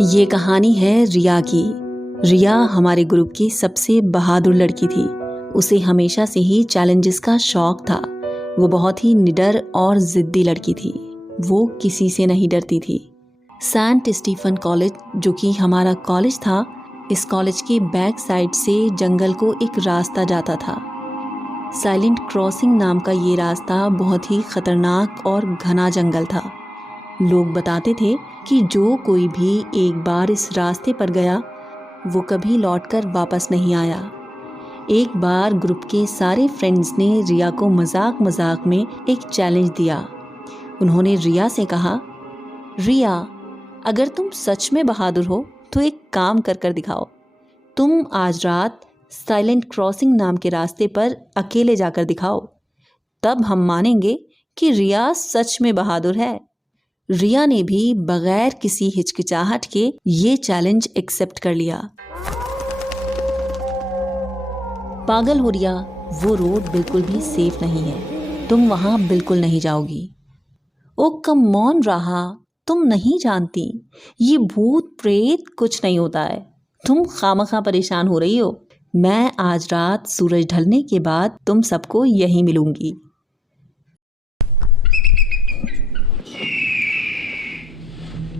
ये कहानी है रिया की। रिया हमारे ग्रुप की सबसे बहादुर लड़की थी। उसे हमेशा से ही चैलेंजेस का शौक था। वो बहुत ही निडर और जिद्दी लड़की थी। वो किसी से नहीं डरती थी। सेंट स्टीफन कॉलेज, जो कि हमारा कॉलेज था, इस कॉलेज के बैक साइड से जंगल को एक रास्ता जाता था। साइलेंट क्रॉसिंग नाम का ये रास्ता बहुत ही खतरनाक और घना जंगल था। लोग बताते थे कि जो कोई भी एक बार इस रास्ते पर गया वो कभी लौटकर वापस नहीं आया। एक बार ग्रुप के सारे फ्रेंड्स ने रिया को मजाक मजाक में एक चैलेंज दिया। उन्होंने रिया से कहा, रिया, अगर तुम सच में बहादुर हो तो एक काम कर दिखाओ। तुम आज रात साइलेंट क्रॉसिंग नाम के रास्ते पर अकेले जाकर दिखाओ, तब हम मानेंगे कि रिया सच में बहादुर है। रिया ने भी बगैर किसी हिचकिचाहट के ये चैलेंज एक्सेप्ट कर लिया। पागल हो रिया, वो रोड बिल्कुल भी सेफ नहीं है। तुम वहां बिल्कुल नहीं जाओगी। ओ कम ऑन राहा, तुम नहीं जानती, ये भूत प्रेत कुछ नहीं होता है। तुम खामखा परेशान हो रही हो। मैं आज रात सूरज ढलने के बाद तुम सबको यहीं मिलूंगी।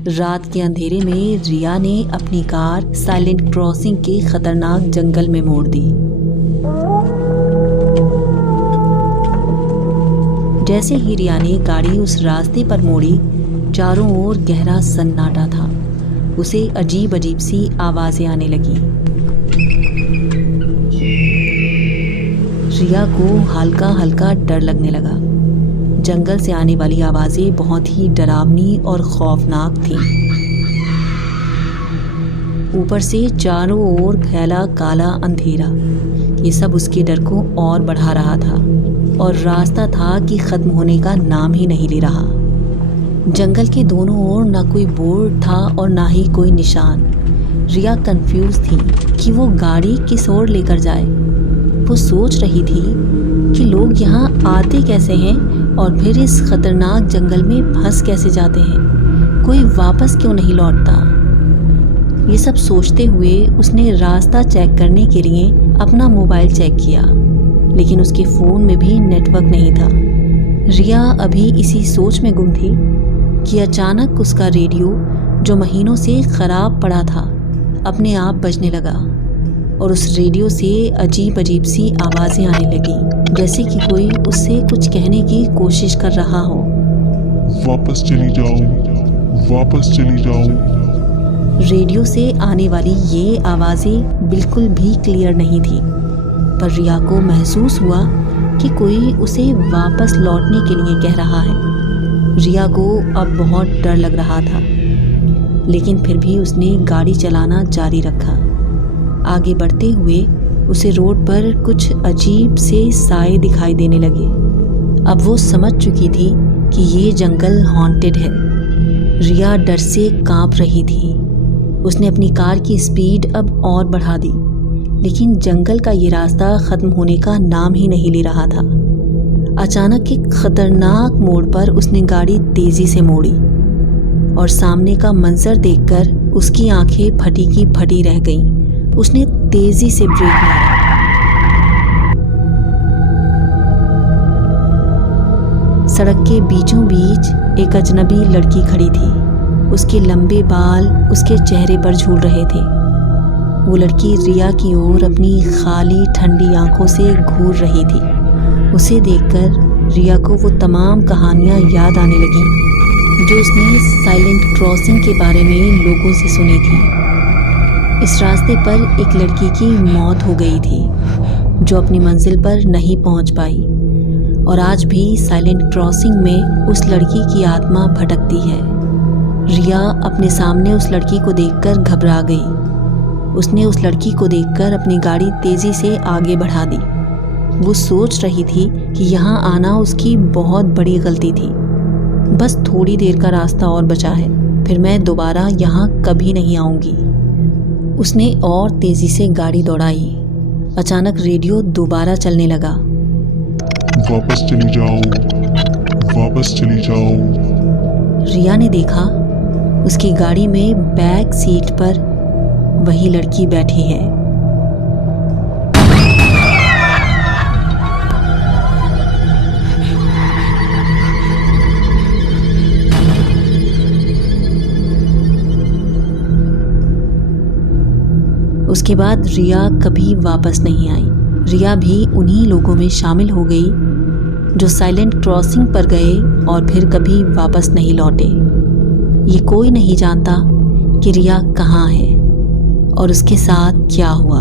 रात के अंधेरे में रिया ने अपनी कार साइलेंट क्रॉसिंग के खतरनाक जंगल में मोड़ दी। जैसे ही रिया ने गाड़ी उस रास्ते पर मोड़ी, चारों ओर गहरा सन्नाटा था। उसे अजीब अजीब सी आवाजें आने लगी। रिया को हल्का हल्का डर लगने लगा। जंगल से आने वाली आवाजें बहुत ही डरावनी और खौफनाक थीं। ऊपर से चारों ओर फैला काला अंधेरा, ये सब उसके डर को और बढ़ा रहा था। और रास्ता था कि खत्म होने का नाम ही नहीं ले रहा। जंगल के दोनों ओर ना कोई बोर्ड था और ना ही कोई निशान। रिया कंफ्यूज थी कि वो गाड़ी किस ओर लेकर जाए। वो सोच रही थी कि लोग यहाँ आते कैसे हैं और फिर इस खतरनाक जंगल में फंस कैसे जाते हैं। कोई वापस क्यों नहीं लौटता। ये सब सोचते हुए उसने रास्ता चेक करने के लिए अपना मोबाइल चेक किया, लेकिन उसके फ़ोन में भी नेटवर्क नहीं था। रिया अभी इसी सोच में गुम थी कि अचानक उसका रेडियो, जो महीनों से ख़राब पड़ा था, अपने आप बजने लगा। और उस रेडियो से अजीब अजीब सी आवाज़ें आने लगी, जैसे कि कोई उससे कुछ कहने की कोशिश कर रहा हो। वापस चली जाओ, वापस चली जाओ। रेडियो से आने वाली ये आवाज़ें बिल्कुल भी क्लियर नहीं थी, पर रिया को महसूस हुआ कि कोई उसे वापस लौटने के लिए कह रहा है। रिया को अब बहुत डर लग रहा था, लेकिन फिर भी उसने गाड़ी चलाना जारी रखा। आगे बढ़ते हुए उसे रोड पर कुछ अजीब से साए दिखाई देने लगे। अब वो समझ चुकी थी कि ये जंगल हॉन्टेड है। रिया डर से कांप रही थी। उसने अपनी कार की स्पीड अब और बढ़ा दी, लेकिन जंगल का ये रास्ता ख़त्म होने का नाम ही नहीं ले रहा था। अचानक एक खतरनाक मोड़ पर उसने गाड़ी तेज़ी से मोड़ी और सामने का मंजर देखकर उसकी आंखें फटी की फटी रह गईं। उसने तेजी से ब्रेक मारा। सड़क के बीचों बीच एक अजनबी लड़की खड़ी थी। उसके लंबे बाल उसके चेहरे पर झूल रहे थे। वो लड़की रिया की ओर अपनी खाली ठंडी आंखों से घूर रही थी। उसे देखकर रिया को वो तमाम कहानियां याद आने लगीं जो उसने साइलेंट क्रॉसिंग के बारे में लोगों से सुनी थी। इस रास्ते पर एक लड़की की मौत हो गई थी जो अपनी मंजिल पर नहीं पहुंच पाई, और आज भी साइलेंट क्रॉसिंग में उस लड़की की आत्मा भटकती है। रिया अपने सामने उस लड़की को देखकर घबरा गई। उसने उस लड़की को देखकर अपनी गाड़ी तेज़ी से आगे बढ़ा दी। वो सोच रही थी कि यहाँ आना उसकी बहुत बड़ी गलती थी। बस थोड़ी देर का रास्ता और बचा है, फिर मैं दोबारा यहाँ कभी नहीं आऊँगी। उसने और तेजी से गाड़ी दौड़ाई। अचानक रेडियो दोबारा चलने लगा। वापस चली जाओ, वापस चली जाओ। रिया ने देखा उसकी गाड़ी में बैक सीट पर वही लड़की बैठी है। उसके बाद रिया कभी वापस नहीं आई। रिया भी उन्हीं लोगों में शामिल हो गई जो साइलेंट क्रॉसिंग पर गए और फिर कभी वापस नहीं लौटे। ये कोई नहीं जानता कि रिया कहाँ है और उसके साथ क्या हुआ।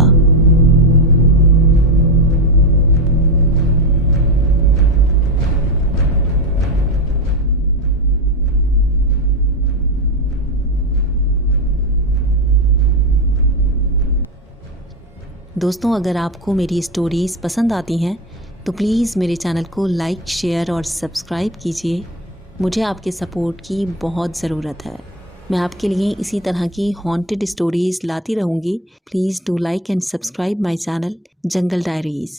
दोस्तों, अगर आपको मेरी स्टोरीज़ पसंद आती हैं तो प्लीज़ मेरे चैनल को लाइक, शेयर और सब्सक्राइब कीजिए। मुझे आपके सपोर्ट की बहुत ज़रूरत है। मैं आपके लिए इसी तरह की हॉन्टेड स्टोरीज़ लाती रहूँगी। Please do like and subscribe my channel jungle diaries.